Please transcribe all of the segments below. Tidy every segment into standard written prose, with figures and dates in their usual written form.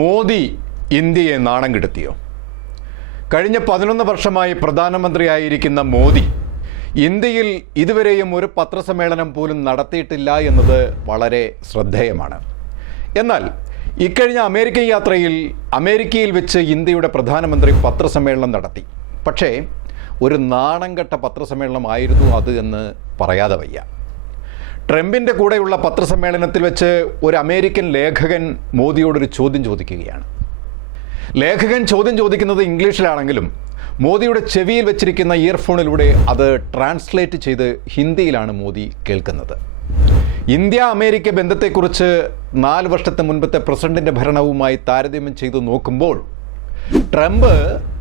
മോദി ഇന്ത്യയെ നാണം കെടുത്തിയോ? കഴിഞ്ഞ 11 വർഷമായി പ്രധാനമന്ത്രിയായിരിക്കുന്ന മോദി ഇന്ത്യയിൽ ഇതുവരെയും ഒരു പത്രസമ്മേളനം പോലും നടത്തിയിട്ടില്ല എന്നത് വളരെ ശ്രദ്ധേയമാണ്. എന്നാൽ ഇക്കഴിഞ്ഞ അമേരിക്കൻ യാത്രയിൽ അമേരിക്കയിൽ വെച്ച് ഇന്ത്യയുടെ പ്രധാനമന്ത്രി പത്രസമ്മേളനം നടത്തി. പക്ഷേ ഒരു നാണം കെട്ട പത്രസമ്മേളനമായിരുന്നു അത് എന്ന് പറയാതെ വയ്യ. ട്രംപിൻ്റെ കൂടെയുള്ള പത്രസമ്മേളനത്തിൽ വെച്ച് ഒരു അമേരിക്കൻ ലേഖകൻ മോദിയോടൊരു ചോദ്യം ചോദിക്കുകയാണ്. ലേഖകൻ ചോദ്യം ചോദിക്കുന്നത് ഇംഗ്ലീഷിലാണെങ്കിലും മോദിയുടെ ചെവിയിൽ വെച്ചിരിക്കുന്ന ഇയർഫോണിലൂടെ അത് ട്രാൻസ്ലേറ്റ് ചെയ്ത് ഹിന്ദിയിലാണ് മോദി കേൾക്കുന്നത്. ഇന്ത്യ അമേരിക്ക ബന്ധത്തെക്കുറിച്ച് 4 വർഷത്തെ മുൻപത്തെ പ്രസിഡന്റിൻ്റെ ഭരണവുമായി താരതമ്യം ചെയ്തു നോക്കുമ്പോൾ ട്രംപ്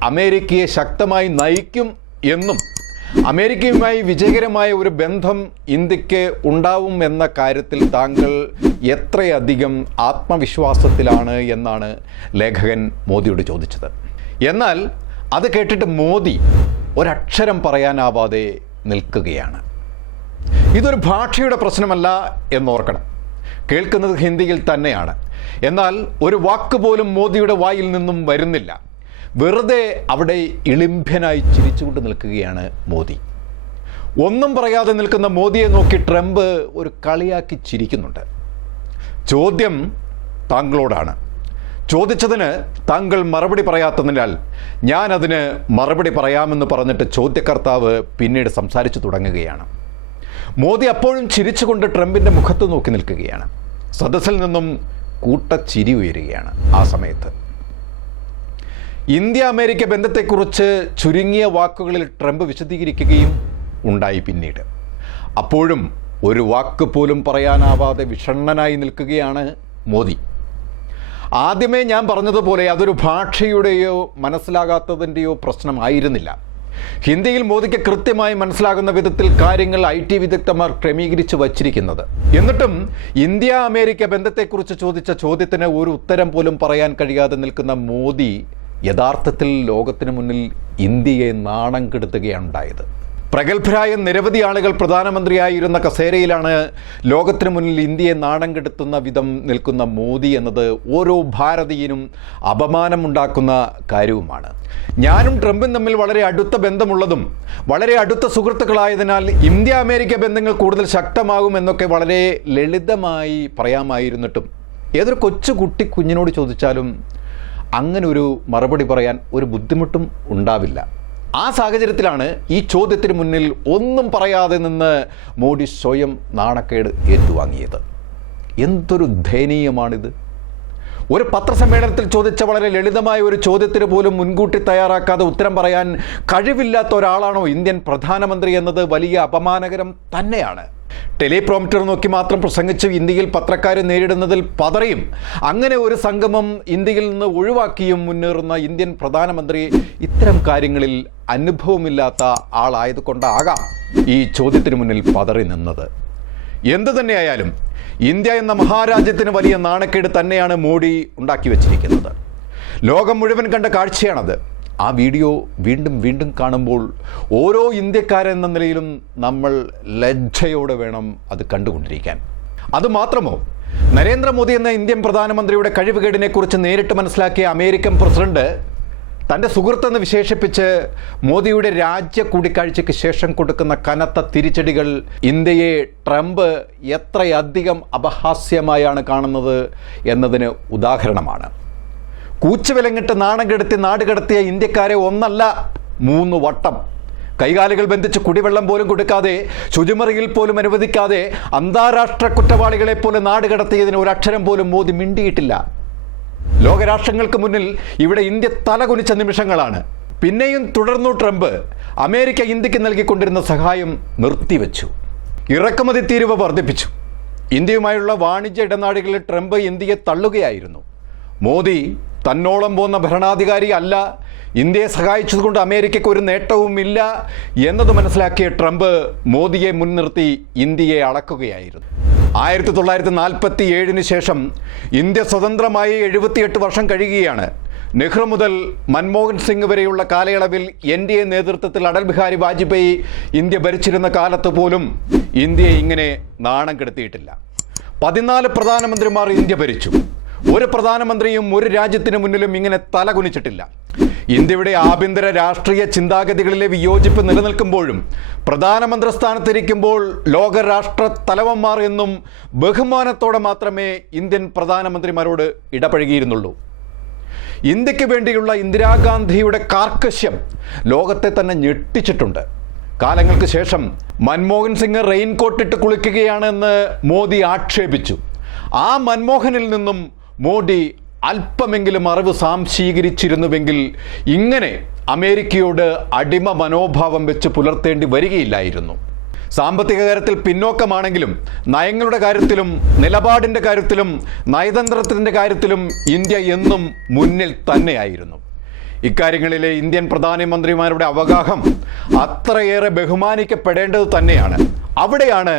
അമേരിക്കയെ ശക്തമായി നയിക്കും എന്നും അമേരിക്കയുമായി വിജയകരമായ ഒരു ബന്ധം ഇന്ത്യക്ക് ഉണ്ടാവും എന്ന കാര്യത്തിൽ താങ്കൾ എത്രയധികം ആത്മവിശ്വാസത്തിലാണ് എന്നാണ് ലേഖകൻ മോദിയോട് ചോദിച്ചത്. എന്നാൽ അത് കേട്ടിട്ട് മോദി ഒരക്ഷരം പറയാനാവാതെ നിൽക്കുകയാണ്. ഇതൊരു ഭാഷയുടെ പ്രശ്നമല്ല എന്നോർക്കണം. കേൾക്കുന്നത് ഹിന്ദിയിൽ തന്നെയാണ്. എന്നാൽ ഒരു വാക്ക് പോലും മോദിയുടെ വായിൽ നിന്നും വരുന്നില്ല. വെറുതെ അവിടെ ഇളിംഭ്യനായി ചിരിച്ചുകൊണ്ട് നിൽക്കുകയാണ് മോദി. ഒന്നും പറയാതെ നിൽക്കുന്ന മോദിയെ നോക്കി ട്രംപ് ഒരു കളിയാക്കി ചിരിക്കുന്നുണ്ട്. ചോദ്യം താങ്കളോടാണ്. ചോദിച്ചതിന് താങ്കൾ മറുപടി പറയാത്തതിനാൽ ഞാനതിന് മറുപടി പറയാമെന്ന് പറഞ്ഞിട്ട് ചോദ്യകർത്താവ് പിന്നീട് സംസാരിച്ചു തുടങ്ങുകയാണ്. മോദി അപ്പോഴും ചിരിച്ചുകൊണ്ട് ട്രംപിൻ്റെ മുഖത്ത് നോക്കി നിൽക്കുകയാണ്. സദസ്സിൽ നിന്നും കൂട്ടച്ചിരി ഉയരുകയാണ്. ആ സമയത്ത് ഇന്ത്യ അമേരിക്ക ബന്ധത്തെക്കുറിച്ച് ചുരുങ്ങിയ വാക്കുകളിൽ ട്രംപ് വിശദീകരിക്കുകയും ഉണ്ടായി. പിന്നീട് അപ്പോഴും ഒരു വാക്ക് പോലും പറയാനാവാതെ വിഷണ്ണനായി നിൽക്കുകയാണ് മോദി. ആദ്യമേ ഞാൻ പറഞ്ഞതുപോലെ അതൊരു ഭാഷയുടെയോ മനസ്സിലാകാത്തതിൻ്റെയോ പ്രശ്നമായിരുന്നില്ല. ഹിന്ദിയിൽ മോദിക്ക് കൃത്യമായി മനസ്സിലാകുന്ന വിധത്തിൽ കാര്യങ്ങൾ IT വിദഗ്ധന്മാർ ക്രമീകരിച്ച് വച്ചിരിക്കുന്നത്. എന്നിട്ടും ഇന്ത്യ അമേരിക്ക ബന്ധത്തെക്കുറിച്ച് ചോദിച്ച ചോദ്യത്തിന് ഒരു ഉത്തരം പോലും പറയാൻ കഴിയാതെ നിൽക്കുന്ന മോദി യഥാർത്ഥത്തിൽ ലോകത്തിന് മുന്നിൽ ഇന്ത്യയെ നാണം കെടുത്തുകയാണ് ഉണ്ടായത്. പ്രഗത്ഭരായ നിരവധി ആളുകൾ പ്രധാനമന്ത്രിയായിരുന്ന കസേരയിലാണ് ലോകത്തിന് മുന്നിൽ ഇന്ത്യയെ നാണം കെടുത്തുന്ന വിധം നിൽക്കുന്ന മോദി എന്നത് ഓരോ ഭാരതീയനും അപമാനമുണ്ടാക്കുന്ന കാര്യവുമാണ്. ഞാനും ട്രംപും തമ്മിൽ വളരെ അടുത്ത ബന്ധമുള്ളതും വളരെ അടുത്ത സുഹൃത്തുക്കളായതിനാൽ ഇന്ത്യ അമേരിക്ക ബന്ധങ്ങൾ കൂടുതൽ ശക്തമാകുമെന്നൊക്കെ വളരെ ലളിതമായി പറയാമായിരുന്നിട്ടും ഏതൊരു കൊച്ചു കുഞ്ഞിനോട് ചോദിച്ചാലും അങ്ങനെ ഒരു മറുപടി പറയാൻ ഒരു ബുദ്ധിമുട്ടും ഉണ്ടാവില്ല. ആ സാഹചര്യത്തിലാണ് ഈ ചോദ്യത്തിന് മുന്നിൽ ഒന്നും പറയാതെ നിന്ന് മോദി സ്വയം നാണക്കേട് ഏറ്റുവാങ്ങിയത്. എന്തൊരു ദയനീയമാണിത്! ഒരു പത്രസമ്മേളനത്തിൽ ചോദിച്ച വളരെ ലളിതമായ ഒരു ചോദ്യത്തിന് പോലും മുൻകൂട്ടി തയ്യാറാക്കാതെ ഉത്തരം പറയാൻ കഴിവില്ലാത്ത ഒരാളാണോ ഇന്ത്യൻ പ്രധാനമന്ത്രി എന്നത് വലിയ അപമാനകരം തന്നെയാണ്. ടെലിപ്രോംപ്റ്റർ നോക്കി മാത്രം പ്രസംഗിച്ച് ഇന്ത്യയിൽ പത്രക്കാരെ നേരിടുന്നതിൽ പതറിയും അങ്ങനെ ഒരു സംഗമം ഇന്ത്യയിൽ നിന്ന് ഒഴിവാക്കിയും മുന്നേറുന്ന ഇന്ത്യൻ പ്രധാനമന്ത്രി ഇത്തരം കാര്യങ്ങളിൽ അനുഭവമില്ലാത്ത ആളായതുകൊണ്ടാകാം ഈ ചോദ്യത്തിന് മുന്നിൽ പതറി നിന്നത്. എന്തു തന്നെയായാലും ഇന്ത്യ എന്ന മഹാരാജ്യത്തിന് വലിയ നാണക്കേട് തന്നെയാണ് മോഡി ഉണ്ടാക്കി വച്ചിരിക്കുന്നത്. ലോകം മുഴുവൻ കണ്ട കാഴ്ചയാണത്. ആ വീഡിയോ വീണ്ടും കാണുമ്പോൾ ഓരോ ഇന്ത്യക്കാരെന്ന നിലയിലും നമ്മൾ ലജ്ജയോടെ വേണം അത് കണ്ടുകൊണ്ടിരിക്കാൻ. അതുമാത്രമോ, നരേന്ദ്രമോദി എന്ന ഇന്ത്യൻ പ്രധാനമന്ത്രിയുടെ കഴിവുകേടിനെക്കുറിച്ച് നേരിട്ട് മനസ്സിലാക്കിയ അമേരിക്കൻ പ്രസിഡന്റ് തൻ്റെ സുഹൃത്തെന്ന് വിശേഷിപ്പിച്ച് മോദിയുടെ രാജ്യ കൂടിക്കാഴ്ചയ്ക്ക് ശേഷം കൊടുക്കുന്ന കനത്ത തിരിച്ചടികൾ ഇന്ത്യയെ ട്രംപ് എത്രയധികം അപഹാസ്യമായാണ് കാണുന്നത് എന്നതിന് ഉദാഹരണമാണ്. കൂച്ചുവിലങ്ങിട്ട് നാണം കെടുത്തി നാട് കടത്തിയ ഇന്ത്യക്കാരെ ഒന്നല്ല 3 വട്ടം കൈകാലുകൾ ബന്ധിച്ച് കുടിവെള്ളം പോലും കൊടുക്കാതെ ശുചിമുറിയിൽ പോലും അനുവദിക്കാതെ അന്താരാഷ്ട്ര കുറ്റവാളികളെ പോലെ നാട് കടത്തിയതിന് ഒരക്ഷരം പോലും മോദി മിണ്ടിയിട്ടില്ല. ലോകരാഷ്ട്രങ്ങൾക്ക് മുന്നിൽ ഇവിടെ ഇന്ത്യ തലകുനിച്ച നിമിഷങ്ങളാണ്. പിന്നെയും തുടർന്നു ട്രംപ് അമേരിക്ക ഇന്ത്യക്ക് നൽകിക്കൊണ്ടിരുന്ന സഹായം നിർത്തിവെച്ചു. ഇറക്കുമതി തീരുവ വർദ്ധിപ്പിച്ചു. ഇന്ത്യയുമായുള്ള വാണിജ്യ ഇടനാഴികളിൽ ട്രംപ് ഇന്ത്യയെ തള്ളുകയായിരുന്നു. മോദി തന്നോളം പോന്ന ഭരണാധികാരി അല്ല, ഇന്ത്യയെ സഹായിച്ചതുകൊണ്ട് അമേരിക്കയ്ക്ക് ഒരു നേട്ടവുമില്ല എന്നത് മനസ്സിലാക്കിയ ട്രംപ് മോദിയെ മുൻനിർത്തി ഇന്ത്യയെ അളക്കുകയായിരുന്നു. 1947 ശേഷം ഇന്ത്യ സ്വതന്ത്രമായി 78 വർഷം കഴിയുകയാണ്. നെഹ്റു മുതൽ മൻമോഹൻ സിംഗ് വരെയുള്ള കാലയളവിൽ NDA നേതൃത്വത്തിൽ അടൽ ബിഹാരി വാജ്പേയി ഇന്ത്യ ഭരിച്ചിരുന്ന കാലത്ത് പോലും ഇന്ത്യയെ ഇങ്ങനെ നാണം കെടുത്തിയിട്ടില്ല. 14 പ്രധാനമന്ത്രിമാർ ഇന്ത്യ ഭരിച്ചു. ഒരു പ്രധാനമന്ത്രിയും ഒരു രാജ്യത്തിന് മുന്നിലും ഇങ്ങനെ തലകുനിച്ചിട്ടില്ല. ഇന്ത്യയുടെ ആഭ്യന്തര രാഷ്ട്രീയ ചിന്താഗതികളിലെ വിയോജിപ്പ് നിലനിൽക്കുമ്പോഴും പ്രധാനമന്ത്രി സ്ഥാനത്തിരിക്കുമ്പോൾ ലോകരാഷ്ട്ര തലവന്മാർ എന്നും ബഹുമാനത്തോടെ മാത്രമേ ഇന്ത്യൻ പ്രധാനമന്ത്രിമാരോട് ഇടപഴകിയിരുന്നുള്ളൂ. ഇന്ത്യക്ക് വേണ്ടിയുള്ള ഇന്ദിരാഗാന്ധിയുടെ കാർക്കശ്യം ലോകത്തെ തന്നെ ഞെട്ടിച്ചിട്ടുണ്ട്. കാലങ്ങൾക്ക് ശേഷം മൻമോഹൻ സിംഗ് റെയിൻകോട്ടിട്ട് കുളിക്കുകയാണെന്ന് മോദി ആക്ഷേപിച്ചു. ആ മൻമോഹനിൽ നിന്നും മോദി അല്പമെങ്കിലും അറിവ് സ്വാംശീകരിച്ചിരുന്നുവെങ്കിൽ ഇങ്ങനെ അമേരിക്കയോട് അടിമ മനോഭാവം വെച്ച് പുലർത്തേണ്ടി വരികയില്ലായിരുന്നു. സാമ്പത്തിക കാര്യത്തിൽ പിന്നോക്കമാണെങ്കിലും നയങ്ങളുടെ കാര്യത്തിലും നിലപാടിൻ്റെ കാര്യത്തിലും നയതന്ത്രത്തിൻ്റെ കാര്യത്തിലും ഇന്ത്യ എന്നും മുന്നിൽ തന്നെയായിരുന്നു. ഇക്കാര്യങ്ങളിലെ ഇന്ത്യൻ പ്രധാനമന്ത്രിമാരുടെ അവഗാഹം അത്രയേറെ ബഹുമാനിക്കപ്പെടേണ്ടത് തന്നെയാണ്. അവിടെയാണ്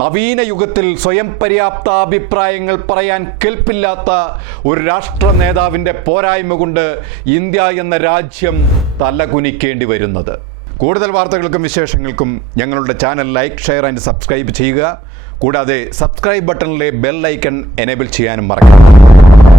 നവീന യുഗത്തിൽ സ്വയം പര്യാപ്താഭിപ്രായങ്ങൾ പറയാൻ കെൽപ്പില്ലാത്ത ഒരു രാഷ്ട്ര നേതാവിൻ്റെ പോരായ്മ കൊണ്ട് ഇന്ത്യ എന്ന രാജ്യം തലകുനിക്കേണ്ടി വരുന്നത്. കൂടുതൽ വാർത്തകൾക്കും വിശേഷങ്ങൾക്കും ഞങ്ങളുടെ channel like, share and subscribe ചെയ്യുക. കൂടാതെ സബ്സ്ക്രൈബ് ബട്ടണിലെ ബെൽ ഐക്കൺ എനേബിൾ ചെയ്യാനും മറക്കരുത്.